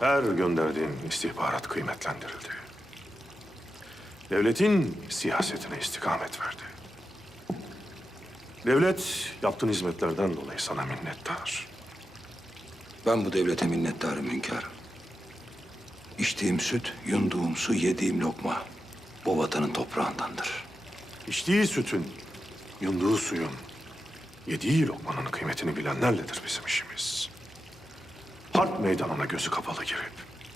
Her gönderdiğin istihbarat kıymetlendirildi. Devletin siyasetine istikamet verdi. Devlet yaptığın hizmetlerden dolayı sana minnettar. Ben bu devlete minnettarım hünkârım. İçtiğim süt, yunduğum su, yediğim lokma bu vatanın toprağındandır. İçtiği sütün, yunduğu suyun, yediği lokmanın kıymetini bilenlerledir bizim işimiz. Harp meydanına gözü kapalı girip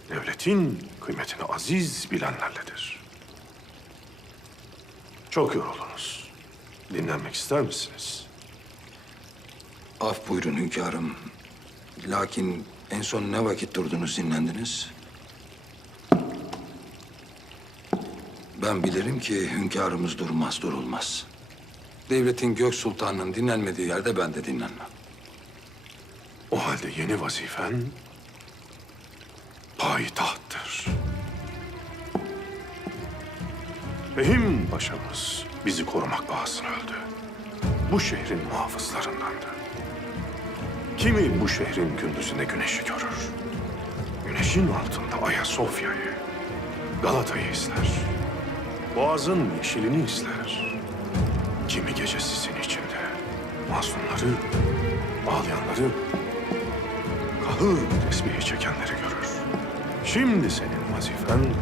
devletin kıymetini aziz bilenlerledir. Çok yoruldunuz. Dinlenmek ister misiniz? Af buyurun hünkârım. Lakin en son ne vakit durdunuz, dinlendiniz? Ben bilirim ki hünkârımız durmaz, durulmaz. Devletin gök sultanının dinlenmediği yerde ben de dinlenmem. O halde yeni vazifen payitahttır. Behim Paşa'mız bizi korumak pahasına öldü. Bu şehrin muhafızlarındandı. Kimi bu şehrin gündüzünde güneşi görür. Güneşin altında Ayasofya'yı, Galata'yı izler. Boğaz'ın yeşilini izler. Kimi gece sisin içinde mazlumları, ağlayanları, kahır tesbihi çekenleri görür. Şimdi senin vazifen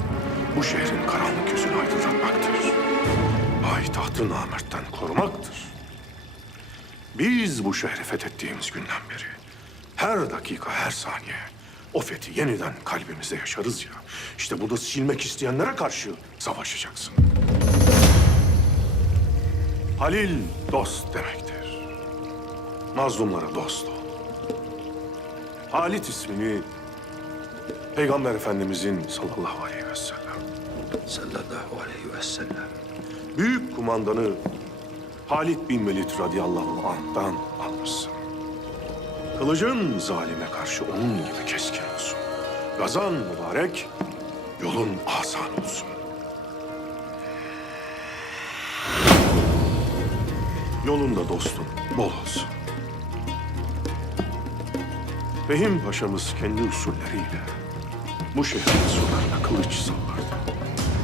bu şehrin karanlık yüzünü aydınlatmaktır. Payitahtı namertten korumaktır. Biz bu şehri fethettiğimiz günden beri her dakika, her saniye o fethi yeniden kalbimizde yaşarız ya. İşte bu da silmek isteyenlere karşı savaşacaksın. Halil dost demektir. Mazlumlara dost ol. Halit ismini Peygamber Efendimizin sallallahu aleyhi ve sellem Sallallahu aleyhi ve sellem. büyük kumandanı Halit bin Velid radıyallahu anh'tan almışsın. Kılıcın zalime karşı onun gibi keskin olsun. Gazan mübarek, yolun asan olsun. Yolunda dostun bol olsun. Fehim Paşa'mız kendi usulleriyle bu şehrin surlarına kılıç sallardı.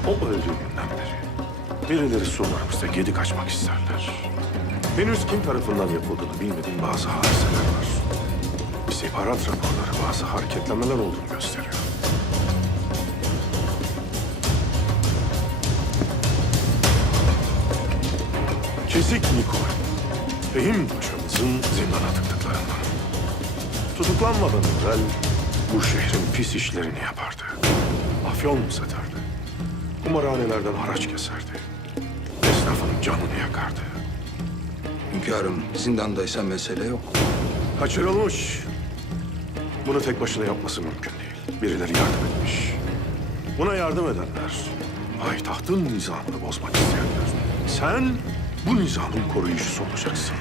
O öldüğü günden beri birileri surlarımızda gedik açmak isterler. Henüz kim tarafından yapıldığını bilmediğim bazı hadiseler var. İstihbarat raporları bazı hareketlenmeler olduğunu gösteriyor. Kesik Nikol, Fehim Paşa'mızın zindana tıktıklarından. Tutuklanmadan evvel bu şehrin pis işlerini yapardı. Afyon satardı. Kumarhanelerden haraç keserdi. Esnafın canını yakardı. Hünkârım zindandaysa mesele yok. Kaçırılmış. Bunu tek başına yapması mümkün değil. Birileri yardım etmiş. Buna yardım edenler, payitahtın nizamını bozmak isteyenler. Sen bu nizamın koruyucusu olacaksın.